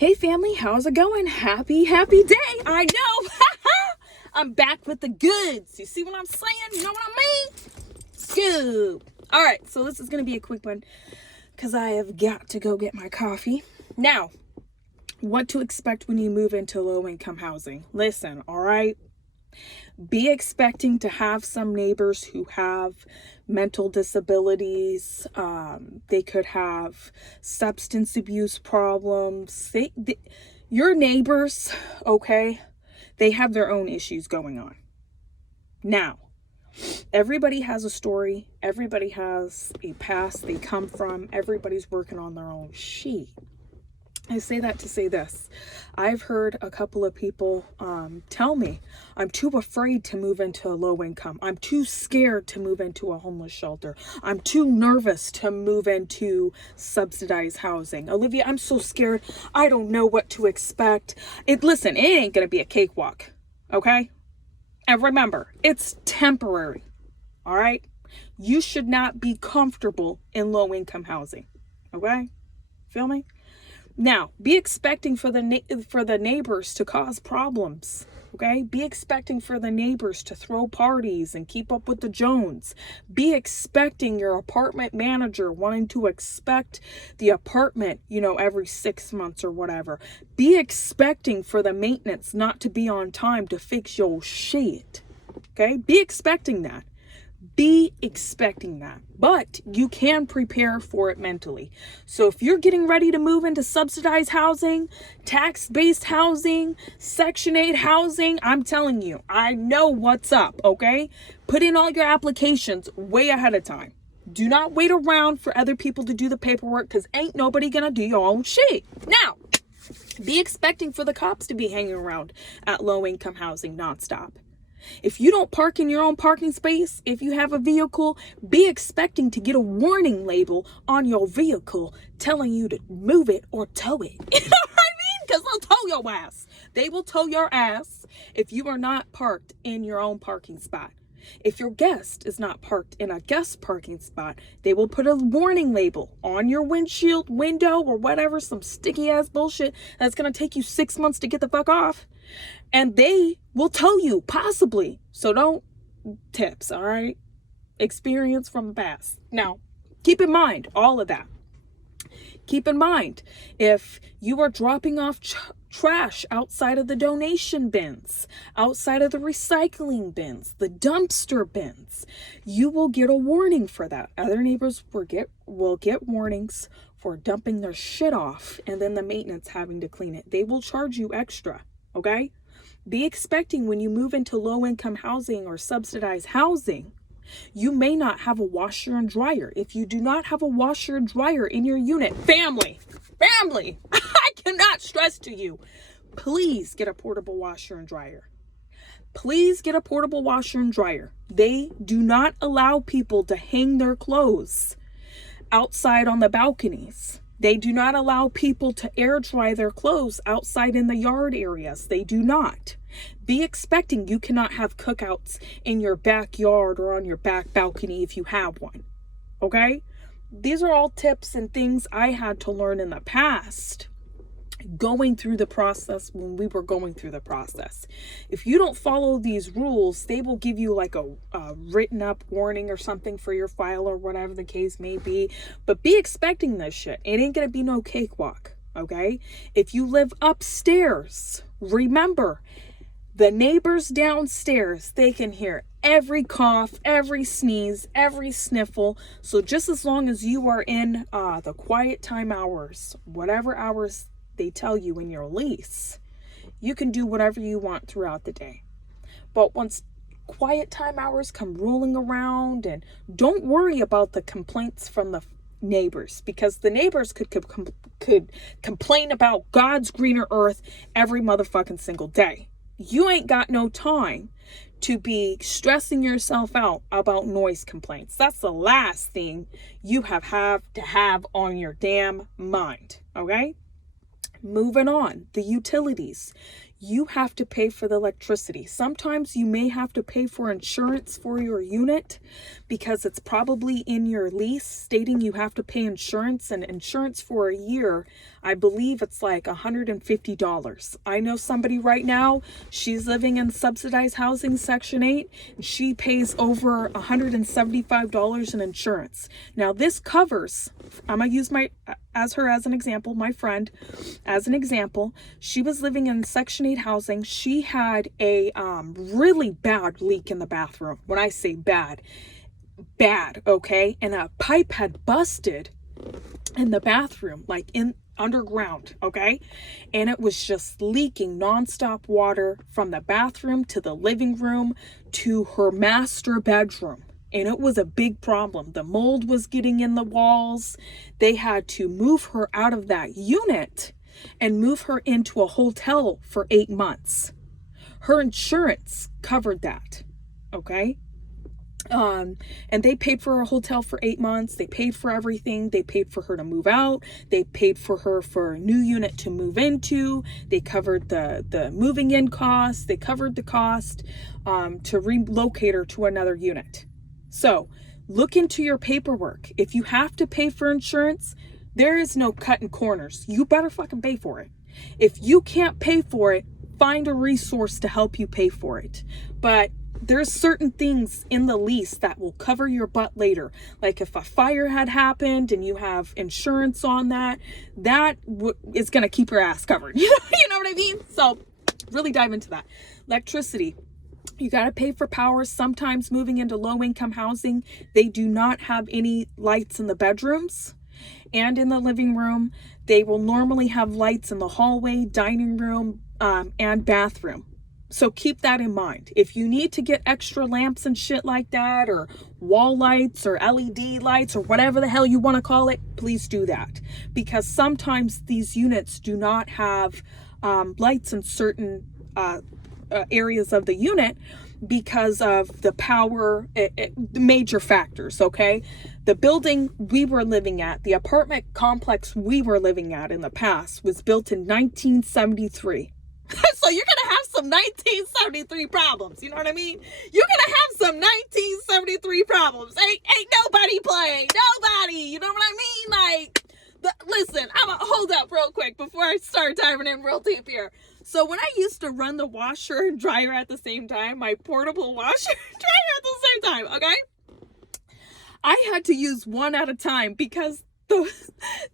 Hey family, how's it going? Happy day. I know. I'm back with the goods. You see what I'm saying? You know what I mean? Scoop. All right, so this is going to be a quick one because I have got to go get my coffee. Now, what to expect when you move into low-income housing. Listen, all right? Be expecting to have some neighbors who have mental disabilities. They could have substance abuse problems. Your neighbors, okay, they have their own issues going on. Now, everybody has a story. Everybody has a past they come from. Everybody's working on their own shit. I say that to say this. I've heard a couple of people tell me, I'm too afraid to move into a low income. I'm too scared to move into a homeless shelter. I'm too nervous to move into subsidized housing. Olivia, I'm so scared. I don't know what to expect. Listen, it ain't going to be a cakewalk. Okay? And remember, it's temporary. All right? You should not be comfortable in low income housing. Okay? Feel me? Now, be expecting for the neighbors to cause problems, okay? Be expecting for the neighbors to throw parties and keep up with the Jones. Be expecting your apartment manager wanting to inspect the apartment, every 6 months or whatever. Be expecting for the maintenance not to be on time to fix your shit, okay? Be expecting that. Be expecting that, but you can prepare for it mentally. So if you're getting ready to move into subsidized housing, tax-based housing, Section 8 housing, I'm telling you, I know what's up, okay? Put in all your applications way ahead of time. Do not wait around for other people to do the paperwork because ain't nobody gonna do your own shit. Now, be expecting for the cops to be hanging around at low-income housing nonstop. If you don't park in your own parking space, if you have a vehicle, be expecting to get a warning label on your vehicle telling you to move it or tow it. You know what I mean? Because they'll tow your ass. They will tow your ass if you are not parked in your own parking spot. If your guest is not parked in a guest parking spot, they will put a warning label on your windshield, window, or whatever, some sticky ass bullshit that's going to take you 6 months to get the fuck off. And they will tow you, possibly. So don't tips, all right? Experience from the past. Now, keep in mind all of that. Keep in mind, if you are dropping off trash outside of the donation bins, outside of the recycling bins, the dumpster bins, you will get a warning for that. Other neighbors will get warnings for dumping their shit off and then the maintenance having to clean it. They will charge you extra, okay? Be expecting when you move into low-income housing or subsidized housing, you may not have a washer and dryer. If you do not have a washer and dryer in your unit, family, I cannot stress to you, please get a portable washer and dryer. Please get a portable washer and dryer. They do not allow people to hang their clothes outside on the balconies. They do not allow people to air dry their clothes outside in the yard areas. They do not. Be expecting you cannot have cookouts in your backyard or on your back balcony if you have one. Okay? These are all tips and things I had to learn in the past going through the process when we were going through the process. If you don't follow these rules, they will give you like a written up warning or something for your file or whatever the case may be. But be expecting this shit. It ain't gonna be no cakewalk, okay? If you live upstairs, remember, the neighbors downstairs, they can hear every cough, every sneeze, every sniffle. So just as long as you are in the quiet time hours, whatever hours they tell you in your lease, you can do whatever you want throughout the day. But once quiet time hours come rolling around, and don't worry about the complaints from the neighbors, because the neighbors could complain about God's greener earth every motherfucking single day. You ain't got no time to be stressing yourself out about noise complaints. That's the last thing you have to have on your damn mind, okay? Moving on, the utilities. you have to pay for the electricity. Sometimes you may have to pay for insurance for your unit because it's probably in your lease stating you have to pay insurance, and insurance for a year, I believe it's like $150. I know somebody right now, she's living in subsidized housing Section 8, and she pays over $175 in insurance. Now this covers, I'm gonna use her as an example, my friend as an example. She was living in Section 8 housing. She had a really bad leak in the bathroom. When I say bad, okay? And a pipe had busted in the bathroom, like in underground, okay? And it was just leaking nonstop water from the bathroom to the living room to her master bedroom. And it was a big problem. The mold was getting in the walls. They had to move her out of that unit and move her into a hotel for 8 months. Her insurance covered that, okay? And they paid for a hotel for 8 months. They paid for everything. They paid for her to move out. They paid for her for a new unit to move into. They covered the moving in costs. They covered the cost to relocate her to another unit. So look into your paperwork. If you have to pay for insurance, there is no cutting corners. You better fucking pay for it. If you can't pay for it, find a resource to help you pay for it. But there's certain things in the lease that will cover your butt later. Like if a fire had happened and you have insurance on that, is going to keep your ass covered. You know what I mean? So really dive into that. Electricity. You got to pay for power. Sometimes moving into low-income housing, they do not have any lights in the bedrooms and in the living room. They will normally have lights in the hallway, dining room, and bathroom. So keep that in mind. If you need to get extra lamps and shit like that, or wall lights or LED lights or whatever the hell you want to call it, please do that. Because sometimes these units do not have lights in certain areas of the unit because of the power, the major factors, okay? The building we were living at, the apartment complex we were living at in the past was built in 1973. So you're gonna have some 1973 problems, you know what I mean? You're gonna have some 1973 problems. Ain't nobody playing, nobody, you know what I mean? Like, listen, hold up real quick before I start diving in real deep here. So when I used to run the washer and dryer at the same time, my portable washer and dryer at the same time, okay? I had to use one at a time because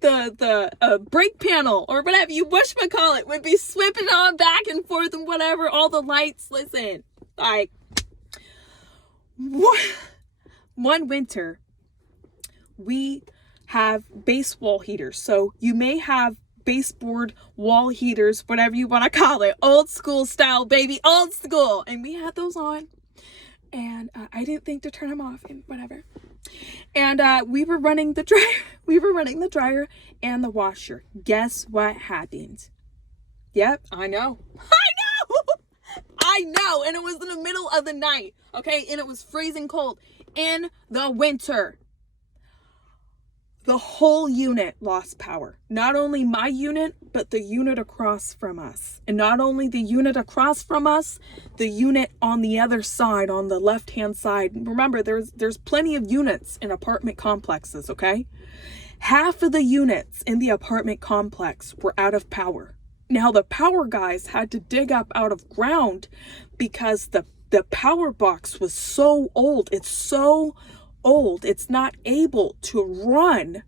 the brake panel or whatever you whatchamacallit would be swipping on back and forth and whatever, all the lights. Listen, like one winter we have base wall heaters. So you may have baseboard wall heaters, whatever you want to call it, old school style, baby, old school. And we had those on, and I didn't think to turn them off and whatever. And we were running the dryer and the washer. Guess what happened? Yep, I know. I know. And it was in the middle of the night, okay? And it was freezing cold in the winter. The whole unit lost power. Not only my unit, but the unit across from us. And not only the unit across from us, the unit on the other side, on the left-hand side. Remember, there's plenty of units in apartment complexes, okay? Half of the units in the apartment complex were out of power. Now, the power guys had to dig up out of ground because the power box was so old. It's so old, it's not able to run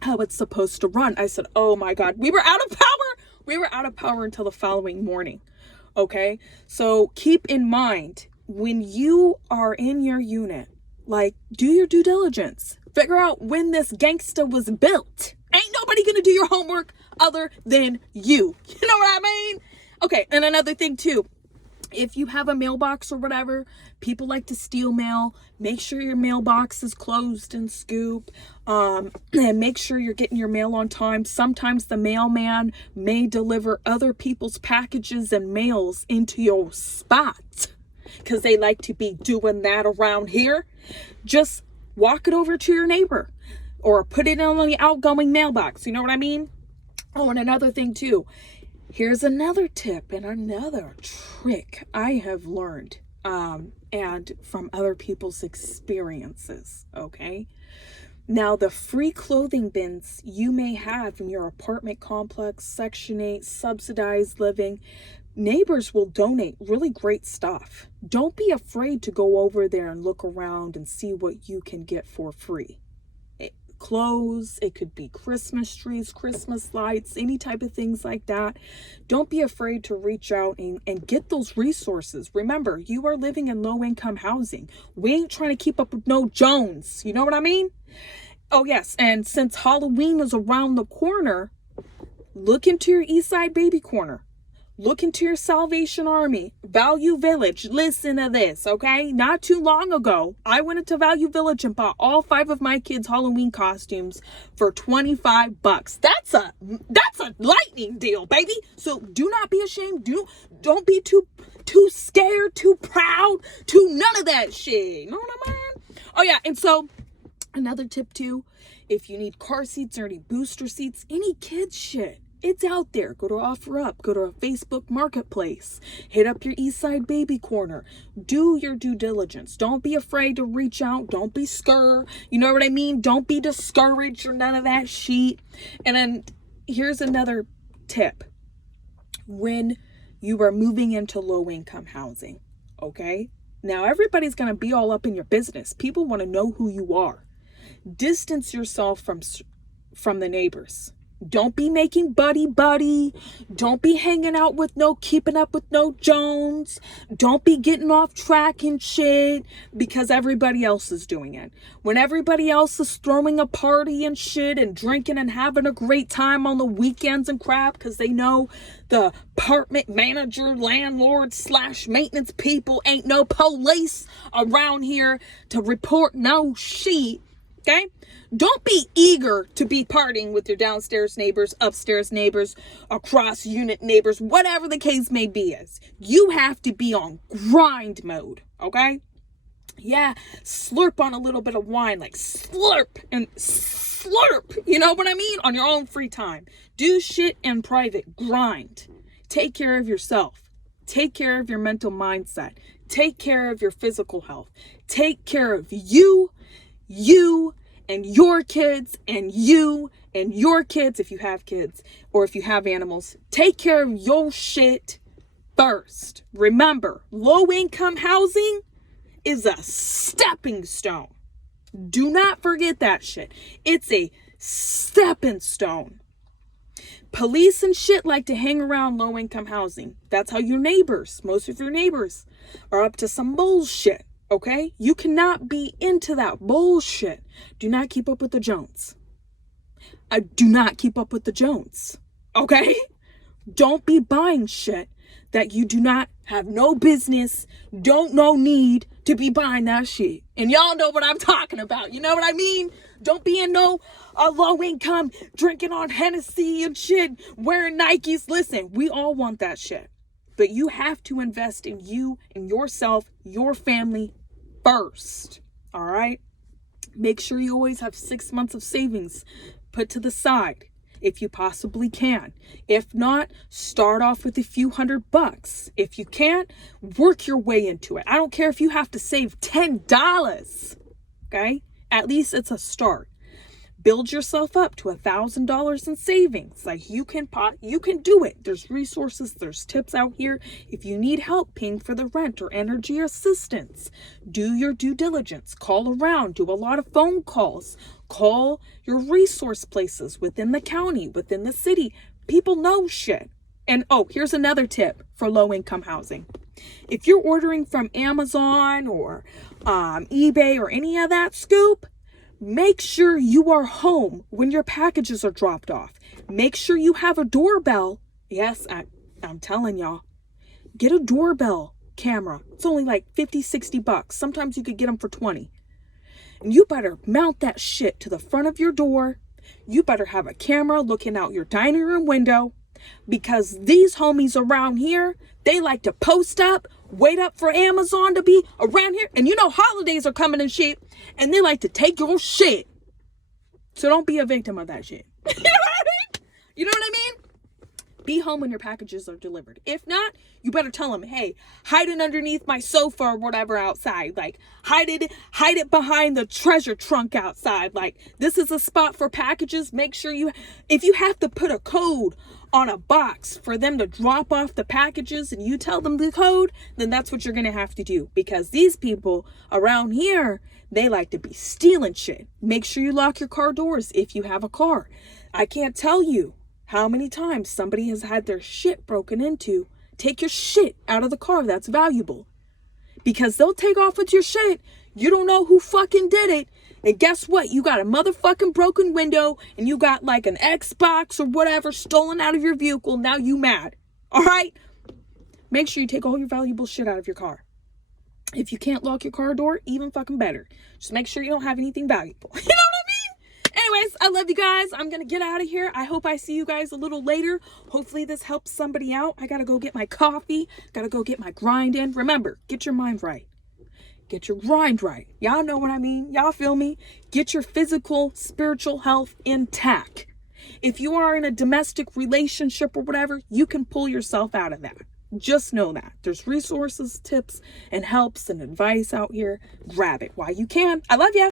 how it's supposed to run. I said, oh my God, we were out of power until the following morning. Okay, so keep in mind when you are in your unit, like, do your due diligence, figure out when this gangsta was built. Ain't nobody gonna do your homework other than you. You know what I mean? Okay, and another thing too, if you have a mailbox or whatever, people like to steal mail. Make sure your mailbox is closed and scoop. And make sure you're getting your mail on time. Sometimes the mailman may deliver other people's packages and mails into your spot, because they like to be doing that around here. Just walk it over to your neighbor or put it on the outgoing mailbox. You know what I mean? Oh, and another thing too. Here's another tip and another trick I have learned, and from other people's experiences, okay? Now, the free clothing bins you may have in your apartment complex, Section 8, subsidized living, neighbors will donate really great stuff. Don't be afraid to go over there and look around and see what you can get for free. Clothes, it could be Christmas trees, Christmas lights, any type of things like that. Don't be afraid to reach out and get those resources. Remember, you are living in low-income housing. We ain't trying to keep up with no Jones. You know what I mean? Oh, yes. And since Halloween is around the corner, look into your Eastside Baby Corner. Look into your Salvation Army, Value Village. Listen to this, okay? Not too long ago, I went into Value Village and bought all 5 of my kids' Halloween costumes for $25. That's a lightning deal, baby. So do not be ashamed. Don't be too scared, too proud, too none of that shit. You know what I mean? Oh yeah, and so another tip too, if you need car seats or any booster seats, any kids shit, it's out there. Go to OfferUp, go to a Facebook Marketplace, hit up your Eastside Baby Corner. Do your due diligence. Don't be afraid to reach out. Don't be scared. You know what I mean? Don't be discouraged or none of that shit. And then here's another tip. When you are moving into low-income housing, okay? Now, everybody's going to be all up in your business. People want to know who you are. Distance yourself from the neighbors. Don't be making buddy. Don't be hanging out with keeping up with no Jones. Don't be getting off track and shit because everybody else is doing it. When everybody else is throwing a party and shit and drinking and having a great time on the weekends and crap because they know the apartment manager, landlord / maintenance people ain't no police around here to report no shit. Okay? Don't be eager to be partying with your downstairs neighbors, upstairs neighbors, across unit neighbors, whatever the case may be is. You have to be on grind mode, okay? Yeah, slurp on a little bit of wine, like slurp and slurp, you know what I mean? On your own free time. Do shit in private, grind. Take care of yourself. Take care of your mental mindset. Take care of your physical health. Take care of you and your kids and you and your kids if you have kids or if you have animals. Take care of your shit first. Remember, low-income housing is a stepping stone. Do not forget that shit. It's a stepping stone. Police and shit like to hang around low-income housing. That's how your neighbors, most of your neighbors, are up to some bullshit. Okay? You cannot be into that bullshit. Do not keep up with the Jones. Do not keep up with the Jones. Okay? Don't be buying shit that you do not have no business, no need to be buying that shit. And y'all know what I'm talking about. You know what I mean? Don't be in no low income, drinking on Hennessy and shit, wearing Nikes. Listen, we all want that shit. But you have to invest in you and yourself, your family first. All right? Make sure you always have 6 months of savings put to the side if you possibly can. If not, start off with a few $100. If you can't, work your way into it. I don't care if you have to save $10. Okay? At least it's a start. Build yourself up to $1,000 in savings. Like you can do it. There's resources, there's tips out here. If you need help paying for the rent or energy assistance, do your due diligence. Call around, do a lot of phone calls. Call your resource places within the county, within the city. People know shit. And here's another tip for low-income housing. If you're ordering from Amazon or eBay or any of that scoop, make sure you are home when your packages are dropped off. Make sure you have a doorbell. Yes, I'm telling y'all. Get a doorbell camera. It's only like $50-$60. Sometimes you could get them for $20. And you better mount that shit to the front of your door. You better have a camera looking out your dining room window. Because these homies around here, they like to post up, wait up for Amazon to be around here. And you know holidays are coming and shit. And they like to take your shit. So don't be a victim of that shit. You know what I mean? Be home when your packages are delivered. If not, you better tell them, hey, hide it underneath my sofa or whatever outside. Like, hide it behind the treasure trunk outside. Like, this is a spot for packages. Make sure if you have to put a code on a box for them to drop off the packages and you tell them the code, then that's what you're going to have to do. Because these people around here, they like to be stealing shit. Make sure you lock your car doors if you have a car. I can't tell you how many times somebody has had their shit broken into. Take your shit out of the car that's valuable. Because they'll take off with your shit. You don't know who fucking did it. And guess what? You got a motherfucking broken window and you got like an Xbox or whatever stolen out of your vehicle. Now you mad. All right? Make sure you take all your valuable shit out of your car. If you can't lock your car door, even fucking better. Just make sure you don't have anything valuable. You know what I mean? Anyways, I love you guys. I'm going to get out of here. I hope I see you guys a little later. Hopefully this helps somebody out. I got to go get my coffee. Got to go get my grind in. Remember, get your mind right. Get your grind right. Y'all know what I mean. Y'all feel me? Get your physical, spiritual health intact. If you are in a domestic relationship or whatever, you can pull yourself out of that. Just know that. There's resources, tips, and helps and advice out here. Grab it while you can. I love ya.